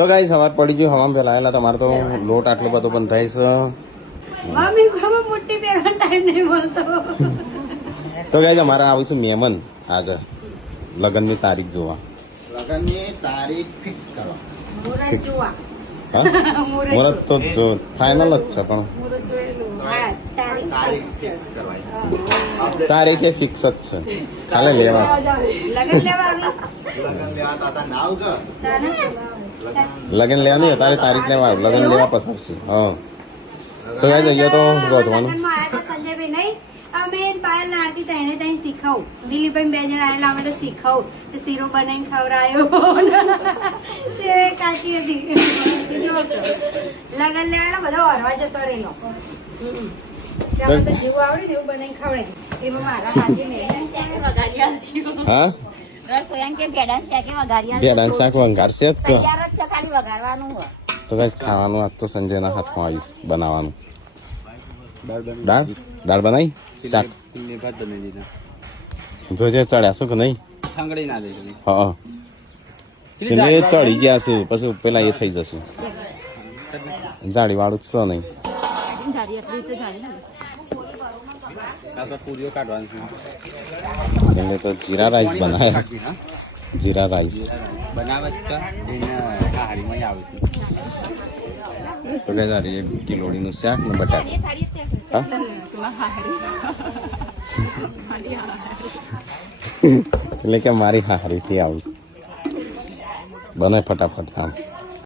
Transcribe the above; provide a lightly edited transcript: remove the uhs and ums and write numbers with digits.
તો ગાઈ સવાર પડી ગયું હવામાં પેલા આવેલા તમારે તો લોટ આટલો બધો પણ થાય છે મોટી પહેરવાનો ટાઈમ નહીં મળતો. તો ગાઈ અમારે આવીશું મહેમાન આજે લગ્નની તારીખ જોવા. લગનની તારીખ ફિક્સ કરો. મુરત જોવા. હા મુહૂર્ત તો જો ફાઇનલ જ છે પણ મુરત જોયેલું. હા, તારીખ ફિક્સ કરવાની. તારીખ એ ફિક્સ જ છે ખાલી લેવા લગન લેવા આવી. લગન લેવા તાતા નાવ કે લગ્ન લેવા નહીં તારે તારીખ લેવા આવ્યું લગ્ન લેવા પસારશે હા તો ગાઈ જઈએ તો રોધવાનું લગનમાં આયા હતા સંજયભાઈ નહીં અમે પાયલ નારતી તઈને તઈને શીખાવું દિલીપભાઈ બે જણ આયેલા અમે તો શીખાવું તો શીરો બનાવીને ખવડાયો તે કાચી હતી લગન લેવાના બધા હરવા જતો રહેલો ત્યાં તો જેવું આવડે ને એવું બનાવીને ખવડાવી એમાં મારા હાથે મેં વગાડી આલશું હા રસોઈયા કે ભેડા શાકે વઘારી ભેડાનું શાક વંગારશે જ તો તૈયાર જ છે ખાલી વઘારવાનું હોય તો ગાઈસ ખાવાનું આજ તો સંજયના હાથમાં આવીશ બનાવવાનું દાળ દાળ બનાવી શાક જોજે ચડ્યા કે નહીં હા એને ચડી ગયા છે પછી પેલા એ થઈ જશે જાળી વાળું છે નહીં એટલે તો જીરા રાઈસ બનાવ્યા જીરા રાઈસ તો કઈ સારી એક કિલોડીનું શાક ને બટાકા હા એટલે કે મારી હારીથી આવું બને ફટાફટ કામ